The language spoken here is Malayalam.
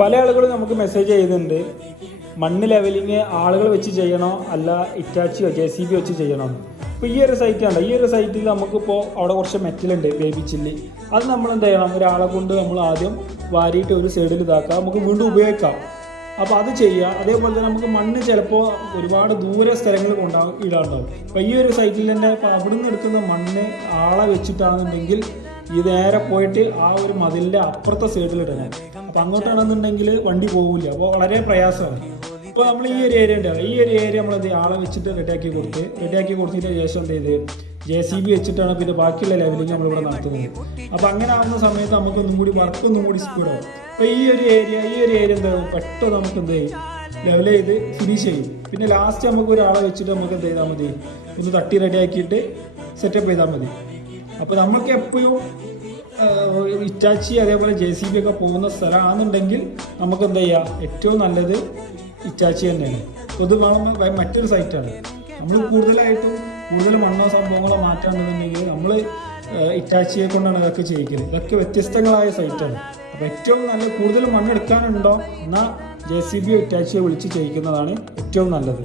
പല ആളുകളും നമുക്ക് മെസ്സേജ് ചെയ്യുന്നുണ്ട്, മണ്ണ് ലെവലിങ് ആളുകൾ വെച്ച് ചെയ്യണോ അല്ല ഇറ്റാച്ചിയോ JCB വെച്ച് ചെയ്യണോ. അപ്പോൾ ഈ ഒരു സൈറ്റാണ്, ഈ ഒരു സൈറ്റിൽ നമുക്കിപ്പോൾ അവിടെ കുറച്ച് മെറ്റലുണ്ട്, ബേബി ചില്ലി. അത് നമ്മൾ എന്ത് ചെയ്യണം, ഒരാളെ കൊണ്ട് നമ്മൾ ആദ്യം വാരിയിട്ട് ഒരു സൈഡിൽ ഇതാക്കാം, നമുക്ക് വീണ്ടും ഉപയോഗിക്കാം. അപ്പോൾ അത് ചെയ്യുക. അതേപോലെ തന്നെ നമുക്ക് മണ്ണ് ചിലപ്പോൾ ഒരുപാട് ദൂര സ്ഥലങ്ങളിൽ ഇടാണ്ടാവും. അപ്പോൾ ഈ ഒരു സൈറ്റിൽ തന്നെ ഇപ്പോൾ അവിടെ നിന്ന് എടുക്കുന്ന മണ്ണ് ആളെ വെച്ചിട്ടാണെന്നുണ്ടെങ്കിൽ ഈ നേരെ പോയിട്ട് ആ ഒരു മതിലിൻ്റെ അപ്പുറത്തെ സൈഡിലിടണം. അപ്പോൾ അങ്ങോട്ടാണെന്നുണ്ടെങ്കിൽ വണ്ടി പോകില്ല, അപ്പോൾ വളരെ പ്രയാസമാണ്. ഇപ്പോൾ നമ്മൾ ഈ ഒരു ഏരിയ ഉണ്ടാവും, ഈ ഒരു ഏരിയ നമ്മളത് ആളെ വെച്ചിട്ട് റെഡിയാക്കി കൊടുത്തതിന് ശേഷം എന്ത് ചെയ്ത് JCB വെച്ചിട്ടാണ് പിന്നെ ബാക്കിയുള്ള ലെവലിങ് നമ്മളിവിടെ നടത്തുന്നത്. അപ്പോൾ അങ്ങനെ ആവുന്ന സമയത്ത് നമുക്ക് ഒന്നും കൂടി സ്പീഡാവും. അപ്പോൾ ഈ ഒരു ഏരിയ എന്താകും, പെട്ടെന്ന് നമുക്ക് എന്ത് ചെയ്യും, ലെവൽ ചെയ്ത് ഫിനിഷ് ചെയ്യും. പിന്നെ ലാസ്റ്റ് നമുക്ക് ഒരാളെ വെച്ചിട്ട് നമുക്ക് എന്ത് ചെയ്താൽ മതി, ഒന്ന് തട്ടി റെഡിയാക്കിയിട്ട് സെറ്റപ്പ് ചെയ്താൽ മതി. അപ്പോൾ നമുക്ക് എപ്പോഴും ഇറ്റാച്ചി അതേപോലെ JCB ഒക്കെ പോകുന്ന സ്ഥലമാണെന്നുണ്ടെങ്കിൽ നമുക്ക് എന്ത് ചെയ്യാം, ഏറ്റവും നല്ലത് ഇറ്റാച്ചി തന്നെയാണ്. പൊതുവെ മറ്റൊരു സൈറ്റാണ്. നമ്മൾ കൂടുതൽ മണ്ണോ സംഭവങ്ങളോ മാറ്റാണെന്നുണ്ടെങ്കിൽ നമ്മൾ ഇറ്റാച്ചിയെ കൊണ്ടാണ് ഇതൊക്കെ ചെയ്യിക്കുന്നത്. ഇതൊക്കെ വ്യത്യസ്തങ്ങളായ സൈറ്റാണ്. അപ്പോൾ ഏറ്റവും നല്ല കൂടുതൽ മണ്ണെടുക്കാനുണ്ടോ എന്നാൽ JCB ഇറ്റാച്ചിയെ വിളിച്ച് ചെയ്യിക്കുന്നതാണ് ഏറ്റവും നല്ലത്.